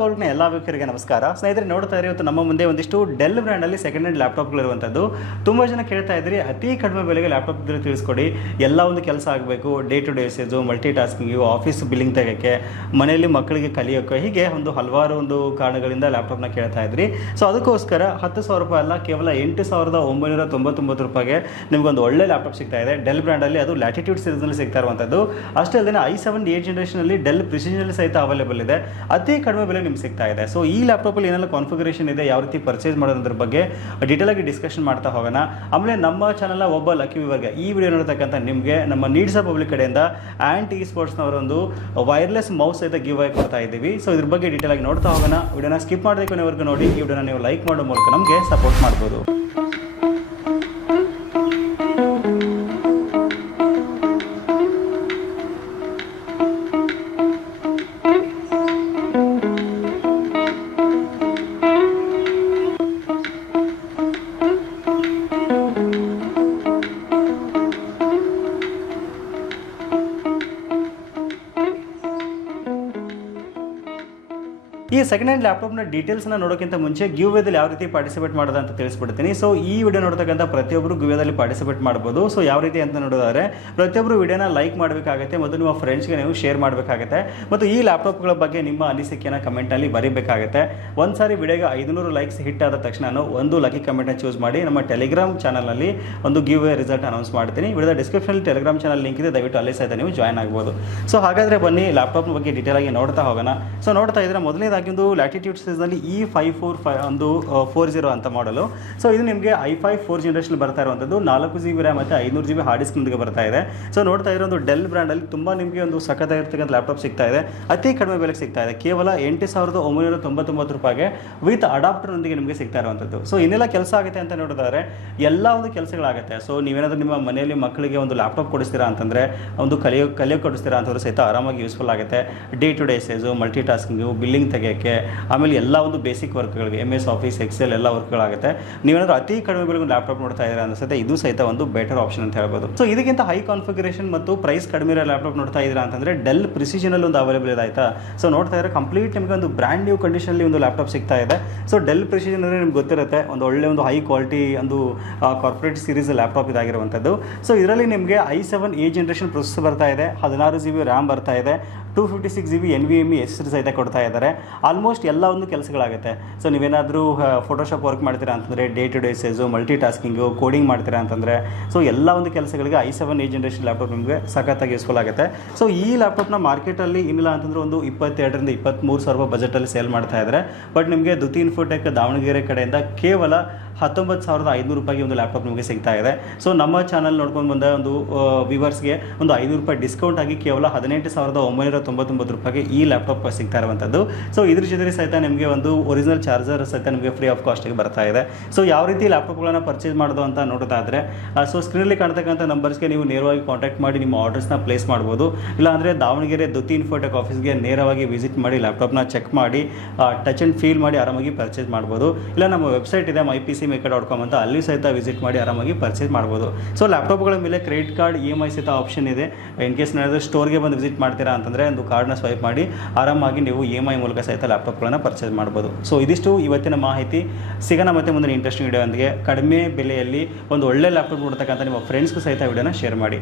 ಬಾಲ್ಕ್ನ ಎಲ್ಲ ವೀಕ್ಷಕರಿಗೆ ನಮಸ್ಕಾರ. ಸ್ನೇಹಿತರೆ, ನೋಡ್ತಾ ಇರಿ, ಇವತ್ತು ನಮ್ಮ ಮುಂದೆ ಒಂದಿಷ್ಟು ಡೆಲ್ ಬ್ರ್ಯಾಂಡಲ್ಲಿ ಸೆಕೆಂಡ್ ಹ್ಯಾಂಡ್ ಲ್ಯಾಪ್ಟಾಪ್ಗಳು ಇರುವಂಥದ್ದು ತುಂಬ ಜನ ಕೇಳ್ತಾ ಇದ್ರಿ, ಅತಿ ಕಡಿಮೆ ಬೆಲೆಗೆ ಲ್ಯಾಪ್ಟಾಪ್ ಇದ್ರೆ ತಿಳಿಸ್ಕೊಡಿ. ಎಲ್ಲ ಒಂದು ಕೆಲಸ ಆಗಬೇಕು day to day usage multi tasking office billing ತೆಗೋಕ್ಕೆ ಮನೆಯಲ್ಲಿ ಮಕ್ಕಳಿಗೆ ಕಲಿಯೋಕ್ಕೆ, ಹೀಗೆ ಒಂದು ಹಲವಾರು ಒಂದು ಕಾರಣಗಳಿಂದ ಲ್ಯಾಪ್ಟಾಪ್ನ ಕೇಳ್ತಾ ಇದ್ರಿ. ಸೊ ಅದಕ್ಕೋಸ್ಕರ ಹತ್ತು ಸಾವಿರ ರೂಪಾಯಿ ಅಲ್ಲ, ಕೇವಲ ಎಂಟು ಸಾವಿರದ ಒಂಬೈನೂರ ತೊಂಬತ್ತೊಂಬತ್ತು ರೂಪಾಯಿಗೆ ನಿಮಗೊಂದು ಒಳ್ಳೆ ಲ್ಯಾಪ್ಟಾಪ್ ಸಿಗ್ತಾ ಇದೆ. ಡೆಲ್ ಬ್ರ್ಯಾಂಡಲ್ಲಿ ಅದು ಲ್ಯಾಟಿಟ್ಯೂಡ್ ಸೀರೀಸ್ನಲ್ಲಿ ಸಿಗ್ತಾ ಇರುವಂಥದ್ದು ಅಷ್ಟೇ ಅಲ್ಲದೆ ಐ ಸೆವೆನ್ ಏಟ್ ಜನರೇಷನಲ್ಲಿ ಡೆಲ್ ಪ್ರಿಸಿಷನಲ್ಲಿ ಸಹಿತ ಅವೈಲೇಬಲ್ ಇದೆ. ಅತಿ ಕಡಿಮೆ ಬೆಲೆ ನಿಮ್ಗೆ ಸಿಗ್ತಾ ಇದೆ. ಸೊ ಈ ಲ್ಯಾಪ್ಟಾಪಲ್ಲಿ ಏನೆಲ್ಲ ಕಾನ್ಫಿಗರೇಷನ್ ಇದೆ, ಯಾವ ರೀತಿ ಪರ್ಚೇಸ್ ಮಾಡೋದ್ರ ಬಗ್ಗೆ ಡೀಟೇಲ್ ಆಗಿ ಡಿಸ್ಕಷನ್ ಮಾಡ್ತಾ ಹೋಗೋಣ. ಆಮೇಲೆ ನಮ್ಮ ಚಾನಲ್ನ ಒಬ್ಬ ಲಕ್ಕಿ ವಿವರ್ಗೆ ಈ ವಿಡಿಯೋ ನೋಡ್ತಕ್ಕಂಥ ನಿಮಗೆ ನಮ್ಮ ನೀಡ್ಸ ಪಬ್ಲಿಕ್ ಕಡೆಯಿಂದ ಆ್ಯಂಡ್ ಟಿ ಸ್ಪೋರ್ಟ್ಸ್ನವರೊಂದು ವೈರ್ಲೆಸ್ ಮೌಸ್ ಸಹಿತ ಗಿವ್ ಆಗಿ ಕೊಡ್ತಾ ಇದ್ದೀವಿ. ಸೊ ಇದ್ರ ಬಗ್ಗೆ ಡೀಟೇಲ್ ಆಗಿ ನೋಡ್ತಾ ಹೋಗೋಣ. ವಿಡಿಯೋನ ಸ್ಕಿಪ್ ಮಾಡಬೇಕು ನೋಡಿ. ಈ ವಿಡಿಯೋನ ನೀವು ಲೈಕ್ ಮಾಡೋ ಮೂಲಕ ನಮಗೆ ಸಪೋರ್ಟ್ ಮಾಡ್ಬೋದು. ಈ ಸೆಕೆಂಡ್ ಹ್ಯಾಂಡ್ ಲ್ಯಾಪ್ಟಾಪ್ನ ಡೀಟೇಲ್ಸ್ನ ನೋಡೋಕ್ಕಿಂತ ಮುಂಚೆ ಗಿವ್ವೇದಲ್ಲಿ ಯಾವ ರೀತಿ ಪಾರ್ಟಿಸಿಪೇಟ್ ಮಾಡೋದು ಅಂತ ತಿಳಿಸ್ಬಿಡ್ತೀನಿ ಸೊ ಈ ವಿಡಿಯೋ ನೋಡ್ತಕ್ಕಂಥ ಪ್ರತಿಯೊಬ್ಬರು ಗಿವ್ವೇದಲ್ಲಿ ಪಾರ್ಟಿಸಿಪೇಟ್ ಮಾಡ್ಬೋದು. ಸೊ ಯಾವ ರೀತಿ ಅಂತ ನೋಡೋದಾದ್ರೆ ಪ್ರತಿಯೊಬ್ಬರು ವಿಡಿಯೋನ ಲೈಕ್ ಮಾಡಬೇಕಾಗುತ್ತೆ, ಮತ್ತು ನಿಮ್ಮ ಫ್ರೆಂಡ್ಸ್ಗೆ ನೀವು ಶೇರ್ ಮಾಡಬೇಕಾಗುತ್ತೆ, ಮತ್ತು ಈ ಲ್ಯಾಪ್ಟಾಪ್ಗಳ ಬಗ್ಗೆ ನಿಮ್ಮ ಅನಿಸಿಕೆನ ಕಮೆಂಟಲ್ಲಿ ಬರೀಬೇಕಾಗುತ್ತೆ. ಒಂದು ಸಾರಿ ವಿಡಿಯೋಗೆ ಐದುನೂರು ಲೈಕ್ಸ್ ಹಿಟ್ ಆದ ತಕ್ಷಣ ಒಂದು ಲಕ್ಕಿ ಕಮೆಂಟ್ನ ಚೂಸ್ ಮಾಡಿ ನಮ್ಮ ಟೆಲಿಗ್ರಾಮ್ ಚಾನಲ್ನಲ್ಲಿ ಒಂದು ಗಿವ್ ರಿಸಲ್ಟ್ ಅನೌನ್ಸ್ ಮಾಡ್ತೀನಿ. ವಿಡಿಯೋದ ಡಿಸ್ಕ್ರಿಪ್ಷನಲ್ಲಿ ಟೆಲಿಗ್ರಾಮ್ ಚಾನಲ್ ಲಿಂಕ್ ಇದೆ, ದಯವಿಟ್ಟು ಅಲ್ಲಿ ಸಹಿತ ನೀವು ಜಾಯ್ನ್ ಆಗ್ಬೋದು. ಸೊ ಹಾಗಾದರೆ ಬನ್ನಿ ಲ್ಯಾಪ್ಟಾಪ್ ಬಗ್ಗೆ ಡೀಟೇಲ್ ಆಗಿ ನೋಡ್ತಾ ಹೋಗೋಣ. ಸೊ ನೋಡ್ತಾ ಇದ್ರೆ ಮೊದಲನೇದಾಗಿ ಒಂದು ಲ್ಯಾಟಿಟ್ಯೂಡ್ ಸೈಸಲ್ಲಿ ಇ ಫೈವ್ ಫೋರ್ ಫೈ ಒಂದು ಫೋರ್ ಜೀರೋ ಅಂತ ಮಾಡಲು ಸೊ ಇದು ನಿಮಗೆ ಐ ಫೈವ್ ಫೋರ್ ಜನರೇಷನ್ ಬರ್ತಾ ಇರುವಂಥದ್ದು ನಾಲ್ಕು ಜಿ ಬಿ ರ್ಯಾಮ್ ಮತ್ತು ಐನೂರು ಜಿ ಬಿ ಹಾರ್ಡ್ ಡಿಸ್ಕ್ನೊಂದಿಗೆ ಬರ್ತಾ ಇದೆ. ಸೊ ನೋಡ್ತಾ ಇರೋ ಒಂದು ಡೆಲ್ ಬ್ರ್ಯಾಂಡಲ್ಲಿ ತುಂಬ ನಿಮಗೆ ಒಂದು ಸಖತ್ತಾಗಿರ್ತಕ್ಕಂಥ ಲ್ಯಾಪ್ಟಾಪ್ ಸಿಗ್ತಾ ಇದೆ. ಅತಿ ಕಡಿಮೆ ಬೆಲೆಗೆ ಸಿಗ್ತಾ ಇದೆ. ಕೇವಲ ಎಂಟು ಸಾವಿರದ ಒಂಬೈನೂರ ತೊಂಬತ್ತೊಂಬತ್ತು ರೂಪಾಯಿಗೆ ವಿತ್ ಅಡಾಪ್ಟರ್ನೊಂದಿಗೆ ನಿಮಗೆ ಸಿಗ್ತಾ ಇರುವಂಥದ್ದು ಸೊ ಇನ್ನೆಲ್ಲ ಕೆಲಸ ಆಗುತ್ತೆ ಅಂತ ನೋಡಿದ್ರೆ ಎಲ್ಲ ಒಂದು ಕೆಲಸಗಳಾಗುತ್ತೆ. ಸೊ ನೀವೇನಾದರೂ ನಿಮ್ಮ ಮನೆಯಲ್ಲಿ ಮಕ್ಕಳಿಗೆ ಒಂದು ಲ್ಯಾಪ್ಟಾಪ್ ಕೊಡಿಸ್ತೀರಾ ಅಂತಂದರೆ, ಒಂದು ಕಲಿಯೋ ಕಲಿಯೋ ಕೊಡಿಸ್ತೀರಾ ಅಂತಂದ್ರೆ ಸಹಿತ ಆರಾಮಾಗಿ ಯೂಸ್ಫುಲ್ ಆಗುತ್ತೆ. Day to day uses multi tasking billing ತೆಗೆಯೋಕ್ಕೆ ಆಮೇಲೆ ಎಲ್ಲ ಒಂದು ಬೇಸಿಕ್ ವರ್ಕ್ಗಳಿಗೆ ಎಂ ಎಸ್ ಆಫೀಸ್ ಎಕ್ಸೆಲ್ ಎಲ್ಲ ವರ್ಕ್ಗಳಾಗುತ್ತೆ ನೀವೇನಾದ್ರೂ ಅತಿ ಕಡಿಮೆ ಬೆಲೆಗೆ ಲ್ಯಾಪ್ಟಾಪ್ ನೋಡ್ತಾ ಇದ್ದೀರಾ ಅನ್ಸುತ್ತೆ, ಇದು ಸಹಿತ ಒಂದು ಬೆಟರ್ ಆಪ್ಷನ್ ಅಂತ ಹೇಳ್ಬೋದು. ಸೊ ಇದಕ್ಕಿಂತ ಹೈ ಕಾನ್ಫಿಗರೇಷನ್ ಮತ್ತು ಪ್ರೈಸ್ ಕಡಿಮೆ ಇರೋ ಲ್ಯಾಪ್ಟಾಪ್ ನೋಡ್ತಾ ಇದ್ದೀರಾ ಅಂತಂದರೆ ಡೆಲ್ ಪ್ರಿಸಿಷನಲ್ಲಿ ಒಂದು ಅವೈಲೇಬಲ್ ಇದೆ ಆಯ್ತಾ? ಸೊ ನೋಡ್ತಾ ಇದ್ರೆ ಕಂಪ್ಲೀಟ್ ನಿಮಗೆ ಒಂದು ಬ್ರ್ಯಾಂಡ್ ನ್ಯೂ ಕಂಡೀಷನಲ್ಲಿ ಒಂದು ಲ್ಯಾಪ್ಟಾಪ್ ಸಿಗ್ತಾ ಇದೆ. ಸೊ ಡೆಲ್ ಪ್ರಿಸಿಷನ್ ಅಂದರೆ ನಿಮ್ಗೆ ಗೊತ್ತಿರುತ್ತೆ, ಒಂದು ಒಳ್ಳೆ ಒಂದು ಹೈ ಕ್ವಾಲಿಟಿ ಒಂದು ಕಾರ್ಪೊರೇಟ್ ಸೀರೀಸ್ ಲ್ಯಾಪ್ಟಾಪ್ ಇದಾಗಿರುವಂಥದ್ದು. ಸೊ ಇದರಲ್ಲಿ ನಿಮಗೆ I seven A generation process ಬರ್ತಾ ಇದೆ, ಹದಿನಾರು ಜಿ ಬಿ ರ್ಯಾಮ್ ಬರ್ತಾ ಇದೆ two fifty six G B N V M S ಸಹಿತ ಕೊಡ್ತಾ ಇದ್ದಾರೆ. ಆಲ್ಮೋಸ್ಟ್ ಎಲ್ಲ ಒಂದು ಕೆಲಸಗಳಾಗುತ್ತೆ. ಸೊ ನೀವೇನಾದರೂ ಫೋಟೋಶಾಪ್ ವರ್ಕ್ ಮಾಡ್ತೀರಾ ಅಂತಂದರೆ day to day uses multi tasking coding ಮಾಡ್ತೀರಾ ಅಂತಂದರೆ ಸೊ ಎಲ್ಲ ಒಂದು ಕೆಲಸಗಳಿಗೆ I seven A generation laptop ನಿಮಗೆ ಸಖತ್ತಾಗಿ ಯೂಸ್ಫುಲ್ ಆಗುತ್ತೆ. ಸೊ ಈ ಲ್ಯಾಪ್ಟಾಪ್ನ ಮಾರ್ಕೆಟಲ್ಲಿ ಏನಿಲ್ಲ ಅಂತಂದ್ರೆ ಒಂದು ಇಪ್ಪತ್ತೆರಡರಿಂದ ಇಪ್ಪತ್ತ್ಮೂರು ಸಾವಿರ ರೂಪಾಯಿ ಬಜೆಟಲ್ಲಿ ಸೇಲ್ ಮಾಡ್ತಾ ಇದ್ದಾರೆ. ಬಟ್ ನಿಮಗೆ ದುತಿ ಇನ್ಫೋಟೆಕ್ ದಾವಣಗೆರೆ ಕಡೆಯಿಂದ ಕೇವಲ ಹತ್ತೊಂಬತ್ತು ಸಾವಿರದ ಐನೂರು ರೂಪಾಯಿಗೆ ಒಂದು ಲ್ಯಾಪ್ಟಾಪ್ ನಿಮಗೆ ಸಿಗ್ತಾ ಇದೆ. ಸೊ ನಮ್ಮ ಚಾನಲ್ ನೋಡ್ಕೊಂಡು ಬಂದ ಒಂದು ವಿವರ್ಸ್ಗೆ ಒಂದು ಐನೂರು ರೂಪಾಯಿ ಡಿಸ್ಕೌಂಟ್ ಆಗಿ ಕೇವಲ ಹದಿನೆಂಟು ಸಾವಿರದ ಒಂಬೈನೂರ ತೊಂಬತ್ತೊಂಬತ್ತು ರೂಪಾಯಿಗೆ ಈ ಲ್ಯಾಪ್ಟಾಪ್ ಸಿಗ್ತಾ ಇರುವಂಥದ್ದು. ಸೊ ಇದ್ರ ಜೊತೆ ಸಹಿತ ನಿಮಗೆ ಒಂದು ಒರಿಜಿನಲ್ ಚಾರ್ಜರ್ ಸಹಿತ ನಿಮಗೆ ಫ್ರೀ ಆಫ್ ಕಾಸ್ಟಿಗೆ ಬರ್ತಾ ಇದೆ. ಸೊ ಯಾವ ರೀತಿ ಲ್ಯಾಪ್ಟಾಪ್ಗಳನ್ನು ಪರ್ಚೇಸ್ ಮಾಡೋದು ಅಂತ ನೋಡೋದಾದರೆ ಸೊ ಸ್ಕ್ರೀನಲ್ಲಿ ಕಾಣ್ತಕ್ಕಂಥ ನಂಬರ್ಸ್ಗೆ ನೀವು ನೇರವಾಗಿ ಕಾಂಟ್ಯಾಕ್ಟ್ ಮಾಡಿ ನಿಮ್ಮ ಆರ್ಡರ್ಸ್ನ ಪ್ಲೇಸ್ ಮಾಡ್ಬೋದು. ಇಲ್ಲಾಂದರೆ ದಾವಣಗೆರೆ ದುತಿ ಇನ್ಫೋಟೆಕ್ ಆಫೀಸ್ಗೆ ನೇರವಾಗಿ ವಿಸಿಟ್ ಮಾಡಿ ಲ್ಯಾಪ್ಟಾಪ್ನ ಚೆಕ್ ಮಾಡಿ ಟಚ್ ಆ್ಯಂಡ್ ಫೀಲ್ ಮಾಡಿ ಆರಾಮಾಗಿ ಪರ್ಚೇಸ್ ಮಾಡ್ಬೋದು. ಇಲ್ಲ, ನಮ್ಮ ವೆಬ್ಸೈಟ್ ಇದೆ my P C maker dot com ಅಂತ ಅಲ್ಲಿ ಸಹಿತ ವಿಸಿಟ್ ಮಾಡಿ ಆರಾಮಾಗಿ ಪರ್ಚೇಸ್ ಮಾಡ್ಬೋದು. ಸೊ ಲ್ಯಾಪ್ಟಾಪ್ಗಳ ಮೇಲೆ credit card E M I ಸಹಿತ ಆಪ್ಷನ್ ಇದೆ. ಇನ್ ಕೇಸ್ ಸ್ಟೋರ್ ಸ್ಟೋರ್ಗೆ ಬಂದು ವಿಸಿಟ್ ಮಾಡ್ತೀರಾ ಅಂತಂದರೆ ಒಂದು ಕಾರ್ಡ್ನ ಸ್ವೈಪ್ ಮಾಡಿ ಆರಾಮಾಗಿ ನೀವು ಇ ಎಂ ಐ ಮೂಲಕ ಸಹಿತ ಲ್ಯಾಪ್ಟಾಪ್ಗಳನ್ನು ಪರ್ಚೇಸ್ ಮಾಡ್ಬೋದು. ಸೊ ಇದಿಷ್ಟು ಇವತ್ತಿನ ಮಾಹಿತಿ. ಸಿಗೋಣ ಮತ್ತೆ ಮುಂದಿನ ಇಂಟ್ರೆಸ್ಟಿಂಗ್ ವಿಡಿಯೋ ಕಡಿಮೆ ಬೆಲೆಯಲ್ಲಿ ಒಂದು ಒಳ್ಳೆ ಲ್ಯಾಪ್ಟಾಪ್ ನೋಡ್ತಕ್ಕಂಥ ನಿಮ್ಮ ಫ್ರೆಂಡ್ಸ್ಗೂ ಸಹಿತ ವಿಡಿಯೋನ ಶೇರ್ ಮಾಡಿ.